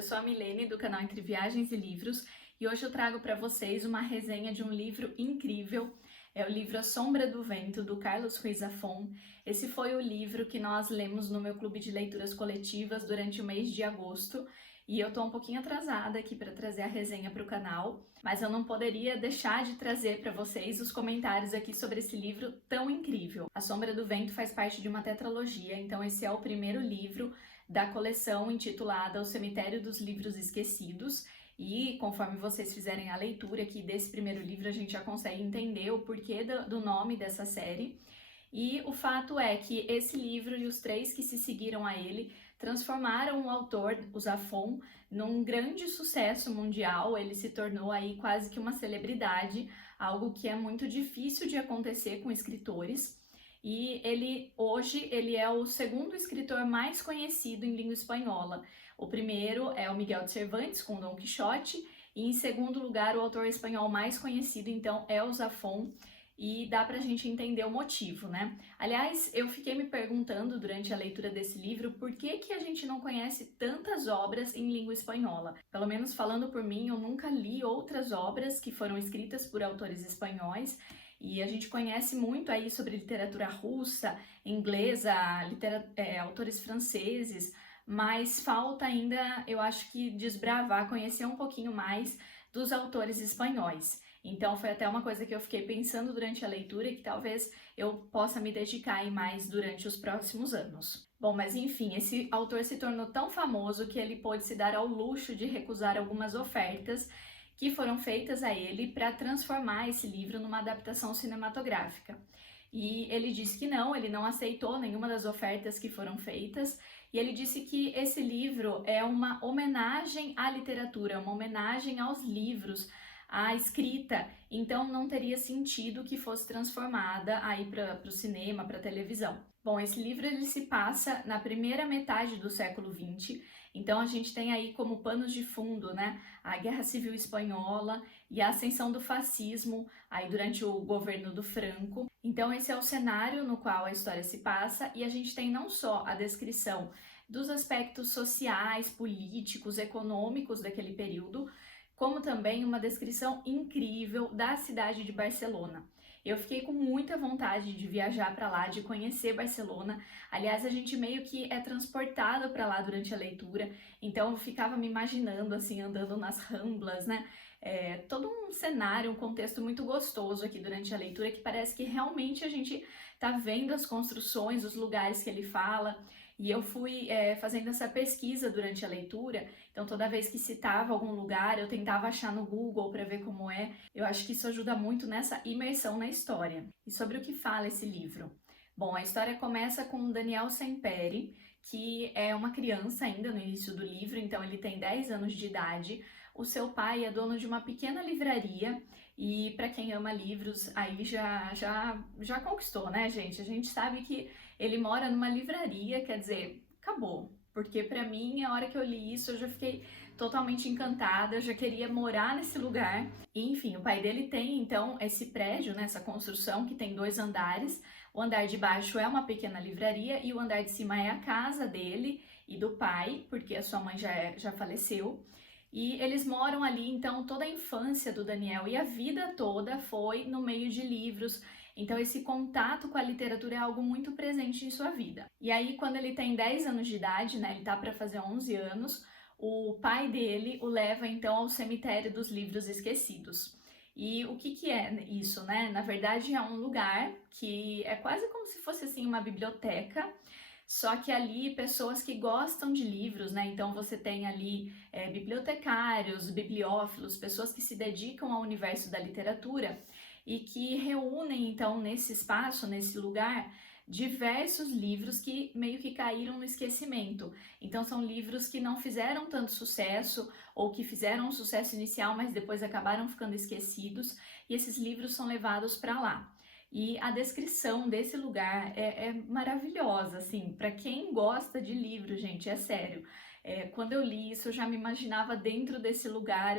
Eu sou a Milene do canal Entre Viagens e Livros e hoje eu trago para vocês uma resenha de um livro incrível. É o livro A Sombra do Vento, do Carlos Ruiz Zafón. Esse foi o livro que nós lemos no meu clube de leituras coletivas durante o mês de agosto. E eu tô um pouquinho atrasada aqui para trazer a resenha para o canal, mas eu não poderia deixar de trazer para vocês os comentários aqui sobre esse livro tão incrível. A Sombra do Vento faz parte de uma tetralogia, então esse é o primeiro livro da coleção intitulada O Cemitério dos Livros Esquecidos. E conforme vocês fizerem a leitura aqui desse primeiro livro, a gente já consegue entender o porquê do nome dessa série. E o fato é que esse livro e os três que se seguiram a ele transformaram o autor, o Zafón, num grande sucesso mundial. Ele se tornou aí quase que uma celebridade, algo que é muito difícil de acontecer com escritores. E hoje ele é o segundo escritor mais conhecido em língua espanhola. O primeiro é o Miguel de Cervantes, com Dom Quixote, e em segundo lugar o autor espanhol mais conhecido, então, é o Zafón. E dá pra gente entender o motivo, né? Aliás, eu fiquei me perguntando durante a leitura desse livro por que a gente não conhece tantas obras em língua espanhola. Pelo menos falando por mim, eu nunca li outras obras que foram escritas por autores espanhóis. E a gente conhece muito aí sobre literatura russa, inglesa, autores franceses, mas falta ainda, eu acho que desbravar, conhecer um pouquinho mais dos autores espanhóis. Então foi até uma coisa que eu fiquei pensando durante a leitura e que talvez eu possa me dedicar aí mais durante os próximos anos. Bom, mas enfim, esse autor se tornou tão famoso que ele pôde se dar ao luxo de recusar algumas ofertas que foram feitas a ele para transformar esse livro numa adaptação cinematográfica. E ele disse que não, ele não aceitou nenhuma das ofertas que foram feitas, e ele disse que esse livro é uma homenagem à literatura, uma homenagem aos livros, à escrita, então não teria sentido que fosse transformada aí para o cinema, para a televisão. Bom, esse livro ele se passa na primeira metade do século XX, então a gente tem aí como panos de fundo, né, a Guerra Civil Espanhola e a ascensão do fascismo aí durante o governo do Franco. Então esse é o cenário no qual a história se passa e a gente tem não só a descrição dos aspectos sociais, políticos, econômicos daquele período, como também uma descrição incrível da cidade de Barcelona. Eu fiquei com muita vontade de viajar para lá, de conhecer Barcelona. Aliás, a gente meio que é transportado para lá durante a leitura, então eu ficava me imaginando assim, andando nas Ramblas, né? Todo um cenário, um contexto muito gostoso aqui durante a leitura, que parece que realmente a gente tá vendo as construções, os lugares que ele fala. E eu fui fazendo essa pesquisa durante a leitura, então toda vez que citava algum lugar, eu tentava achar no Google para ver como é. Eu acho que isso ajuda muito nessa imersão na história. E sobre o que fala esse livro? Bom, a história começa com Daniel Semperi, que é uma criança ainda no início do livro, então ele tem 10 anos de idade. O seu pai é dono de uma pequena livraria e para quem ama livros, aí já conquistou, né, gente? A gente sabe que ele mora numa livraria, quer dizer, acabou. Porque para mim, a hora que eu li isso, eu já fiquei totalmente encantada, eu já queria morar nesse lugar. E, enfim, o pai dele tem, então, esse prédio, né, essa construção que tem 2 andares. O andar de baixo é uma pequena livraria e o andar de cima é a casa dele e do pai, porque a sua mãe já faleceu. E eles moram ali, então toda a infância do Daniel e a vida toda foi no meio de livros. Então esse contato com a literatura é algo muito presente em sua vida. E aí quando ele tem 10 anos de idade, né, ele tá para fazer 11 anos, o pai dele o leva então ao cemitério dos livros esquecidos. E o que é isso, né? Na verdade é um lugar que é quase como se fosse assim uma biblioteca. Só que ali, pessoas que gostam de livros, né? Então você tem ali bibliotecários, bibliófilos, pessoas que se dedicam ao universo da literatura e que reúnem, então, nesse espaço, nesse lugar, diversos livros que meio que caíram no esquecimento. Então são livros que não fizeram tanto sucesso ou que fizeram um sucesso inicial, mas depois acabaram ficando esquecidos e esses livros são levados para lá. E a descrição desse lugar é maravilhosa, assim, para quem gosta de livro, gente, é sério. Quando eu li isso, eu já me imaginava dentro desse lugar,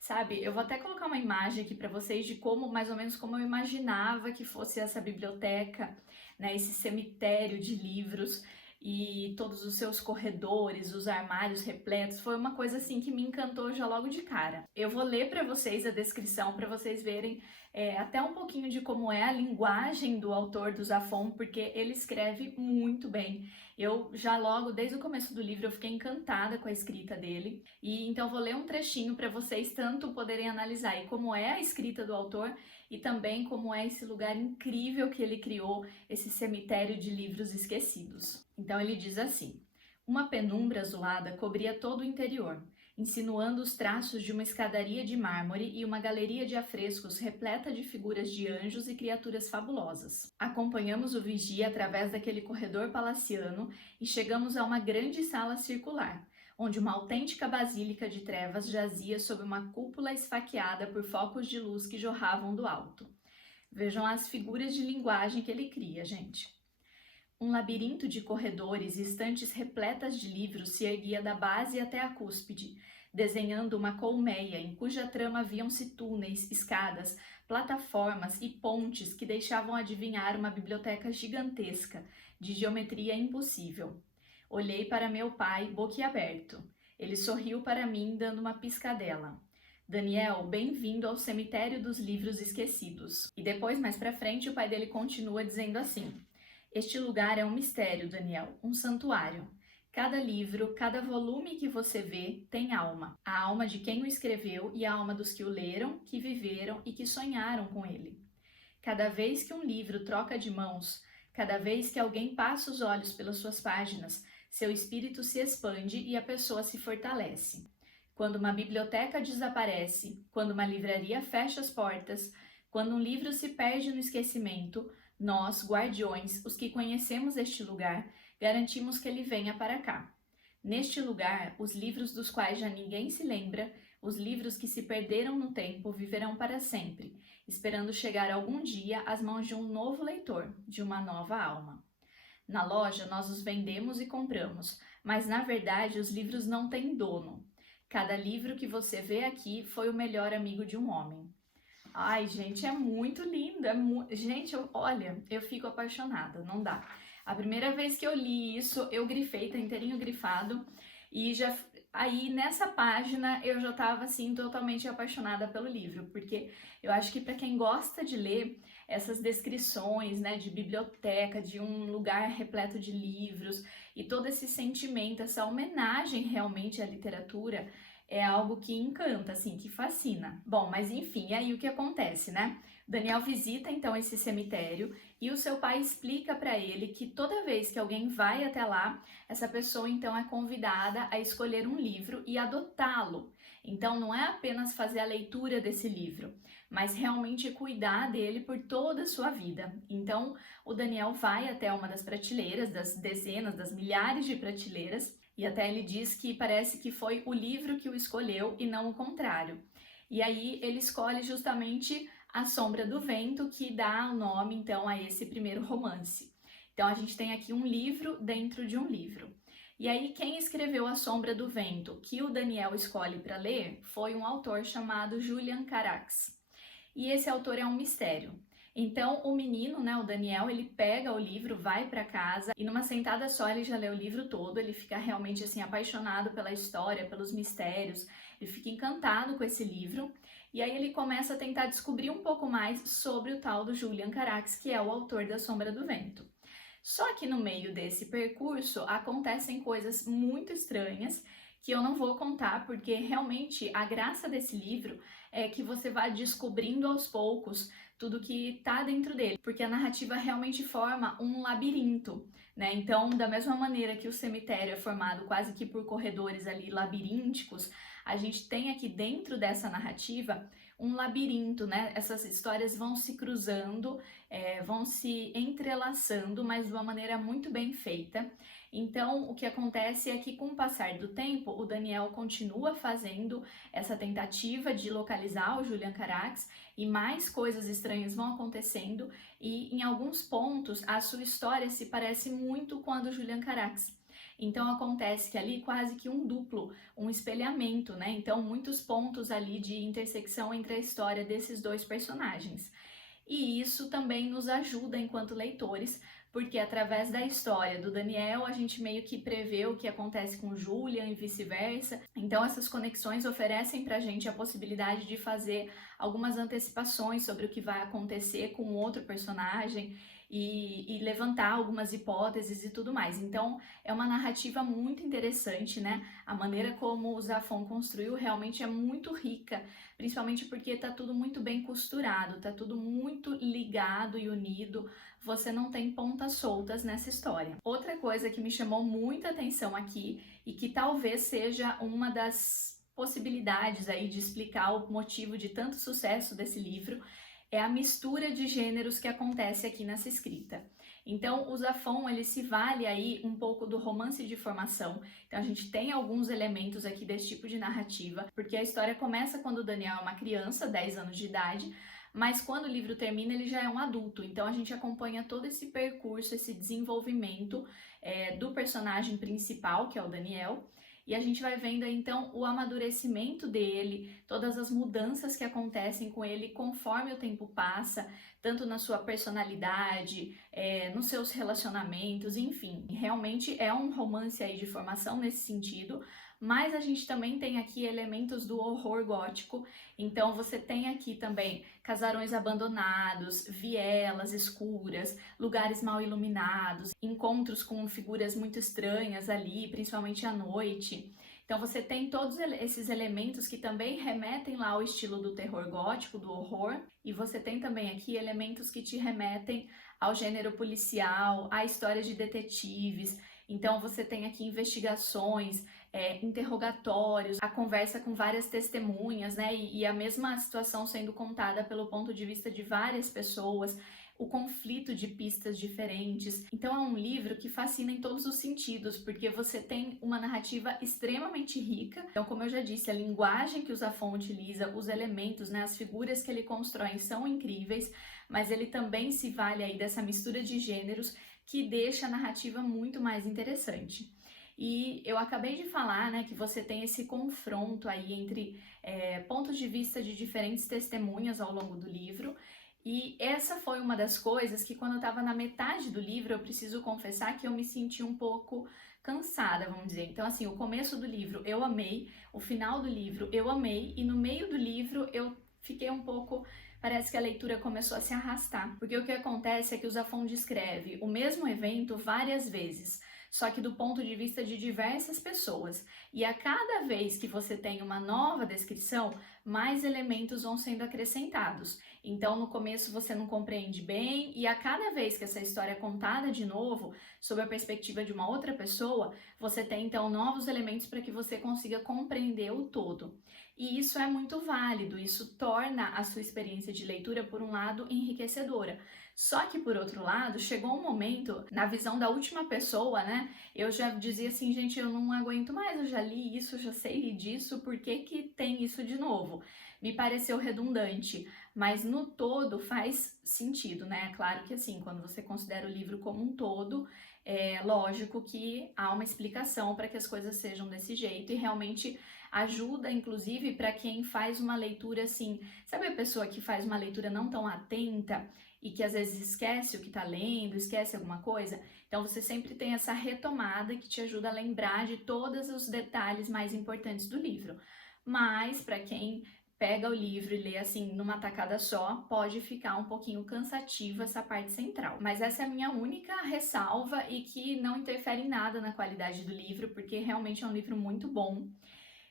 sabe, eu vou até colocar uma imagem aqui para vocês de como, mais ou menos, como eu imaginava que fosse essa biblioteca, né, esse cemitério de livros. e todos os seus corredores, os armários repletos, foi uma coisa assim que me encantou já logo de cara. Eu vou ler para vocês a descrição para vocês verem até um pouquinho de como é a linguagem do autor do Zafon, porque ele escreve muito bem. Eu já logo, desde o começo do livro, eu fiquei encantada com a escrita dele. E então eu vou ler um trechinho para vocês tanto poderem analisar aí como é a escrita do autor e também como é esse lugar incrível que ele criou, esse cemitério de livros esquecidos. Então ele diz assim: uma penumbra azulada cobria todo o interior, insinuando os traços de uma escadaria de mármore e uma galeria de afrescos repleta de figuras de anjos e criaturas fabulosas. Acompanhamos o vigia através daquele corredor palaciano e chegamos a uma grande sala circular, onde uma autêntica basílica de trevas jazia sob uma cúpula esfaqueada por focos de luz que jorravam do alto. Vejam as figuras de linguagem que ele cria, gente. Um labirinto de corredores e estantes repletas de livros se erguia da base até a cúspide, desenhando uma colmeia em cuja trama viam-se túneis, escadas, plataformas e pontes que deixavam adivinhar uma biblioteca gigantesca, de geometria impossível. Olhei para meu pai, boquiaberto. Ele sorriu para mim, dando uma piscadela. Daniel, bem-vindo ao cemitério dos livros esquecidos. E depois, mais pra frente, o pai dele continua dizendo assim: este lugar é um mistério, Daniel, um santuário. Cada livro, cada volume que você vê tem alma. A alma de quem o escreveu e a alma dos que o leram, que viveram e que sonharam com ele. Cada vez que um livro troca de mãos, cada vez que alguém passa os olhos pelas suas páginas, seu espírito se expande e a pessoa se fortalece. Quando uma biblioteca desaparece, quando uma livraria fecha as portas, quando um livro se perde no esquecimento, nós, guardiões, os que conhecemos este lugar, garantimos que ele venha para cá. Neste lugar, os livros dos quais já ninguém se lembra, os livros que se perderam no tempo, viverão para sempre, esperando chegar algum dia às mãos de um novo leitor, de uma nova alma. Na loja, nós os vendemos e compramos, mas na verdade os livros não têm dono. Cada livro que você vê aqui foi o melhor amigo de um homem. Ai, gente, é muito lindo. Gente, olha, eu fico apaixonada, não dá. A primeira vez que eu li isso, eu grifei, tá inteirinho grifado, e aí nessa página eu já tava assim totalmente apaixonada pelo livro, porque eu acho que para quem gosta de ler essas descrições, né, de biblioteca, de um lugar repleto de livros e todo esse sentimento, essa homenagem realmente à literatura, é algo que encanta, assim, que fascina. Bom, mas enfim, aí o que acontece, né? Daniel visita então esse cemitério e o seu pai explica para ele que toda vez que alguém vai até lá, essa pessoa então é convidada a escolher um livro e adotá-lo. Então não é apenas fazer a leitura desse livro, mas realmente cuidar dele por toda a sua vida. Então o Daniel vai até uma das prateleiras, das dezenas, das milhares de prateleiras, e até ele diz que parece que foi o livro que o escolheu e não o contrário. E aí ele escolhe justamente A Sombra do Vento, que dá o nome então a esse primeiro romance. Então a gente tem aqui um livro dentro de um livro. E aí quem escreveu A Sombra do Vento, que o Daniel escolhe para ler, foi um autor chamado Julian Carax. E esse autor é um mistério. Então o menino, né, o Daniel, ele pega o livro, vai para casa e numa sentada só ele já lê o livro todo, ele fica realmente assim apaixonado pela história, pelos mistérios, ele fica encantado com esse livro e aí ele começa a tentar descobrir um pouco mais sobre o tal do Julian Carax, que é o autor da Sombra do Vento. Só que no meio desse percurso acontecem coisas muito estranhas que eu não vou contar, porque realmente a graça desse livro é que você vai descobrindo aos poucos tudo que está dentro dele, porque a narrativa realmente forma um labirinto, né? Então, da mesma maneira que o cemitério é formado quase que por corredores ali labirínticos, a gente tem aqui dentro dessa narrativa um labirinto, né? Essas histórias vão se cruzando, vão se entrelaçando, mas de uma maneira muito bem feita. Então, o que acontece é que com o passar do tempo, o Daniel continua fazendo essa tentativa de localizar o Julian Carax e mais coisas estranhas vão acontecendo e em alguns pontos a sua história se parece muito com a do Julian Carax. Então acontece que ali quase que um duplo, um espelhamento, né? Então muitos pontos ali de intersecção entre a história desses dois personagens. E isso também nos ajuda enquanto leitores, porque através da história do Daniel a gente meio que prevê o que acontece com Julian e vice-versa. Então essas conexões oferecem pra gente a possibilidade de fazer algumas antecipações sobre o que vai acontecer com outro personagem e levantar algumas hipóteses e tudo mais. Então é uma narrativa muito interessante, né? A maneira como o Zafón construiu realmente é muito rica, principalmente porque tá tudo muito bem costurado, tá tudo muito ligado e unido. Você não tem pontas soltas nessa história. Outra coisa que me chamou muita atenção aqui e que talvez seja uma das possibilidades aí de explicar o motivo de tanto sucesso desse livro é a mistura de gêneros que acontece aqui nessa escrita. Então, o Zafón, ele se vale aí um pouco do romance de formação. Então, a gente tem alguns elementos aqui desse tipo de narrativa, porque a história começa quando o Daniel é uma criança, 10 anos de idade, mas quando o livro termina, ele já é um adulto. Então, a gente acompanha todo esse percurso, esse desenvolvimento do personagem principal, que é o Daniel, e a gente vai vendo então o amadurecimento dele, todas as mudanças que acontecem com ele conforme o tempo passa, tanto na sua personalidade, nos seus relacionamentos, enfim. Realmente é um romance aí de formação nesse sentido, mas a gente também tem aqui elementos do horror gótico, então você tem aqui também casarões abandonados, vielas escuras, lugares mal iluminados, encontros com figuras muito estranhas ali, principalmente à noite. Então você tem todos esses elementos que também remetem lá ao estilo do terror gótico, do horror, e você tem também aqui elementos que te remetem ao gênero policial, a histórias de detetives. Então você tem aqui investigações, interrogatórios, a conversa com várias testemunhas, né? E a mesma situação sendo contada pelo ponto de vista de várias pessoas, o conflito de pistas diferentes. Então é um livro que fascina em todos os sentidos, porque você tem uma narrativa extremamente rica. Então, como eu já disse, a linguagem que o Zafón utiliza, os elementos, né, as figuras que ele constrói são incríveis, mas ele também se vale aí dessa mistura de gêneros que deixa a narrativa muito mais interessante. E eu acabei de falar, né, que você tem esse confronto aí entre pontos de vista de diferentes testemunhas ao longo do livro, e essa foi uma das coisas que quando eu estava na metade do livro, eu preciso confessar que eu me senti um pouco cansada, vamos dizer. Então, assim, o começo do livro eu amei, o final do livro eu amei, e no meio do livro eu fiquei um pouco... Parece que a leitura começou a se arrastar, porque o que acontece é que o Zafón descreve o mesmo evento várias vezes, só que do ponto de vista de diversas pessoas. E a cada vez que você tem uma nova descrição, mais elementos vão sendo acrescentados. Então, no começo você não compreende bem, e a cada vez que essa história é contada de novo, sob a perspectiva de uma outra pessoa, você tem então novos elementos para que você consiga compreender o todo. E isso é muito válido, isso torna a sua experiência de leitura, por um lado, enriquecedora. Só que, por outro lado, chegou um momento, na visão da última pessoa, né? Eu já dizia assim, gente, eu não aguento mais, eu já li isso, já sei disso, por que que tem isso de novo? Me pareceu redundante, mas no todo faz sentido, né? Claro que assim, quando você considera o livro como um todo, é lógico que há uma explicação para que as coisas sejam desse jeito, e realmente ajuda, inclusive, para quem faz uma leitura assim, sabe a pessoa que faz uma leitura não tão atenta e que às vezes esquece o que está lendo, esquece alguma coisa? Então você sempre tem essa retomada que te ajuda a lembrar de todos os detalhes mais importantes do livro. Mas para quem pega o livro e lê assim numa tacada só, pode ficar um pouquinho cansativo essa parte central. Mas essa é a minha única ressalva, e que não interfere em nada na qualidade do livro, porque realmente é um livro muito bom.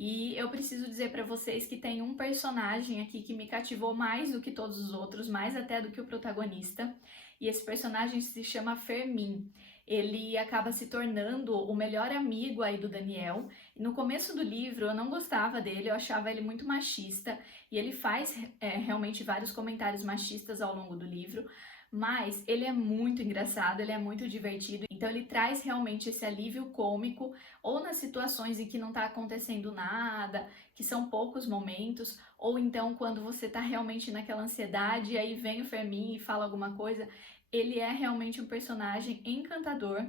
E eu preciso dizer para vocês que tem um personagem aqui que me cativou mais do que todos os outros, mais até do que o protagonista, e esse personagem se chama Fermín. Ele acaba se tornando o melhor amigo aí do Daniel. No começo do livro eu não gostava dele, eu achava ele muito machista, e ele faz realmente vários comentários machistas ao longo do livro, mas ele é muito engraçado, ele é muito divertido, então ele traz realmente esse alívio cômico, ou nas situações em que não tá acontecendo nada, que são poucos momentos, ou então quando você tá realmente naquela ansiedade, e aí vem o Fermín e fala alguma coisa. Ele é realmente um personagem encantador,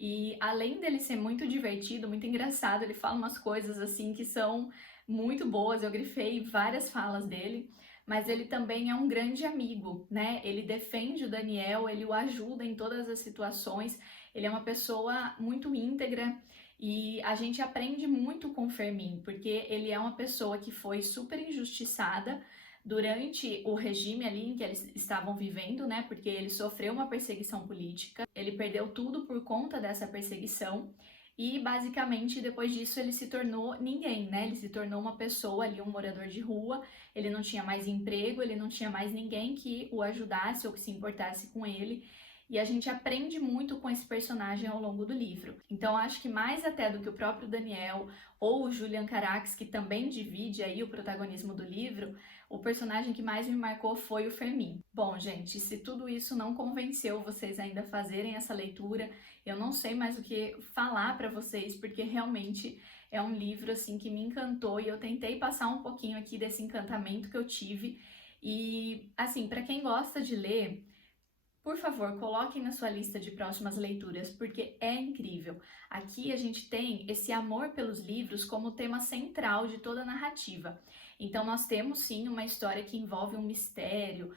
e além dele ser muito divertido, muito engraçado, ele fala umas coisas assim que são muito boas, eu grifei várias falas dele, mas ele também é um grande amigo, né? Ele defende o Daniel, ele o ajuda em todas as situações, ele é uma pessoa muito íntegra e a gente aprende muito com o Fermín, porque ele é uma pessoa que foi super injustiçada durante o regime ali em que eles estavam vivendo, né? Porque ele sofreu uma perseguição política, ele perdeu tudo por conta dessa perseguição. E basicamente depois disso ele se tornou ninguém, né? Ele se tornou uma pessoa ali, um morador de rua. Ele não tinha mais emprego, ele não tinha mais ninguém que o ajudasse ou que se importasse com ele. E a gente aprende muito com esse personagem ao longo do livro. Então acho que mais até do que o próprio Daniel ou o Julian Carax, que também divide aí o protagonismo do livro, o personagem que mais me marcou foi o Fermín. Bom, gente, se tudo isso não convenceu vocês ainda a fazerem essa leitura, eu não sei mais o que falar para vocês, porque realmente é um livro assim que me encantou e eu tentei passar um pouquinho aqui desse encantamento que eu tive. E assim, para quem gosta de ler, por favor, coloquem na sua lista de próximas leituras, porque é incrível. Aqui a gente tem esse amor pelos livros como tema central de toda a narrativa. Então nós temos sim uma história que envolve um mistério,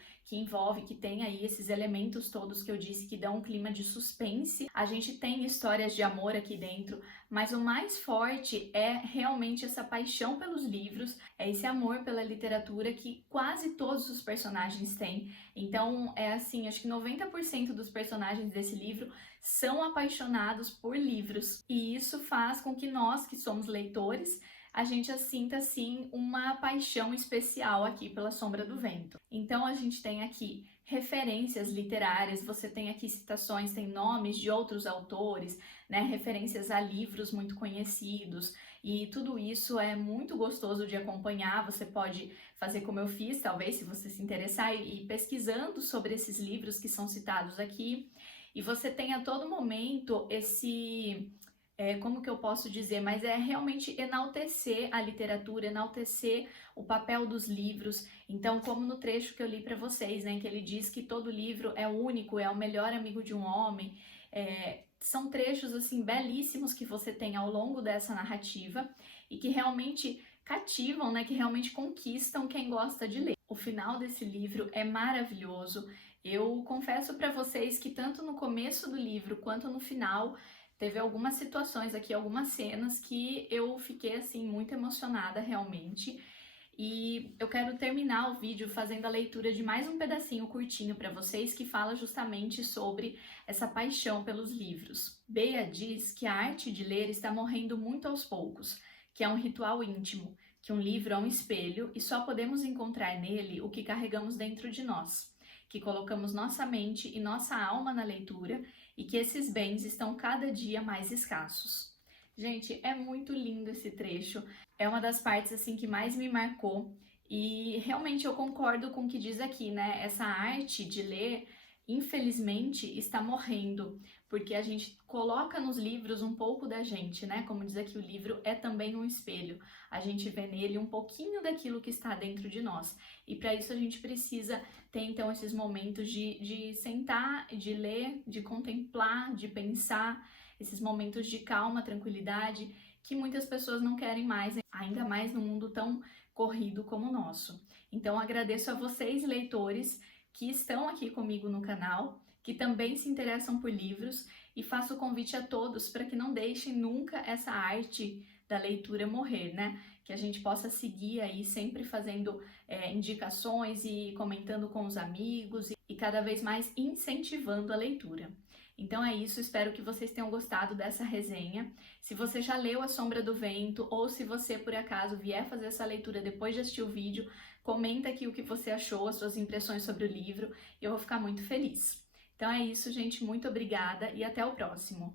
que tem aí esses elementos todos que eu disse que dão um clima de suspense. A gente tem histórias de amor aqui dentro, mas o mais forte é realmente essa paixão pelos livros, é esse amor pela literatura que quase todos os personagens têm. Então, é assim, acho que 90% dos personagens desse livro são apaixonados por livros. E isso faz com que nós, que somos leitores, a gente sinta, assim, uma paixão especial aqui pela Sombra do Vento. Então, a gente tem aqui referências literárias, você tem aqui citações, tem nomes de outros autores, né, referências a livros muito conhecidos, e tudo isso é muito gostoso de acompanhar. Você pode fazer como eu fiz, talvez, se você se interessar, e ir pesquisando sobre esses livros que são citados aqui, e você tem a todo momento esse... como que eu posso dizer, mas é realmente enaltecer a literatura, enaltecer o papel dos livros. Então, como no trecho que eu li para vocês, né, que ele diz que todo livro é único, é o melhor amigo de um homem, são trechos assim belíssimos que você tem ao longo dessa narrativa e que realmente cativam, né, que realmente conquistam quem gosta de ler. O final desse livro é maravilhoso. Eu confesso para vocês que tanto no começo do livro quanto no final teve algumas situações aqui, algumas cenas que eu fiquei assim muito emocionada realmente. E eu quero terminar o vídeo fazendo a leitura de mais um pedacinho curtinho para vocês que fala justamente sobre essa paixão pelos livros. Bea diz que a arte de ler está morrendo muito aos poucos, que é um ritual íntimo, que um livro é um espelho e só podemos encontrar nele o que carregamos dentro de nós, que colocamos nossa mente e nossa alma na leitura e que esses bens estão cada dia mais escassos. Gente, é muito lindo esse trecho, é uma das partes assim que mais me marcou e realmente eu concordo com o que diz aqui, né? Essa arte de ler, infelizmente, está morrendo, porque a gente coloca nos livros um pouco da gente, né? Como diz aqui, o livro é também um espelho. A gente vê nele um pouquinho daquilo que está dentro de nós. E para isso a gente precisa ter então esses momentos de sentar, de ler, de contemplar, de pensar, esses momentos de calma, tranquilidade, que muitas pessoas não querem mais, ainda mais num mundo tão corrido como o nosso. Então agradeço a vocês, leitores, que estão aqui comigo no canal, que também se interessam por livros, e faço o convite a todos para que não deixem nunca essa arte da leitura morrer, né? Que a gente possa seguir aí sempre fazendo indicações e comentando com os amigos e cada vez mais incentivando a leitura. Então é isso, espero que vocês tenham gostado dessa resenha. Se você já leu A Sombra do Vento ou se você por acaso vier fazer essa leitura depois de assistir o vídeo, comenta aqui o que você achou, as suas impressões sobre o livro, e eu vou ficar muito feliz. Então é isso, gente, muito obrigada e até o próximo!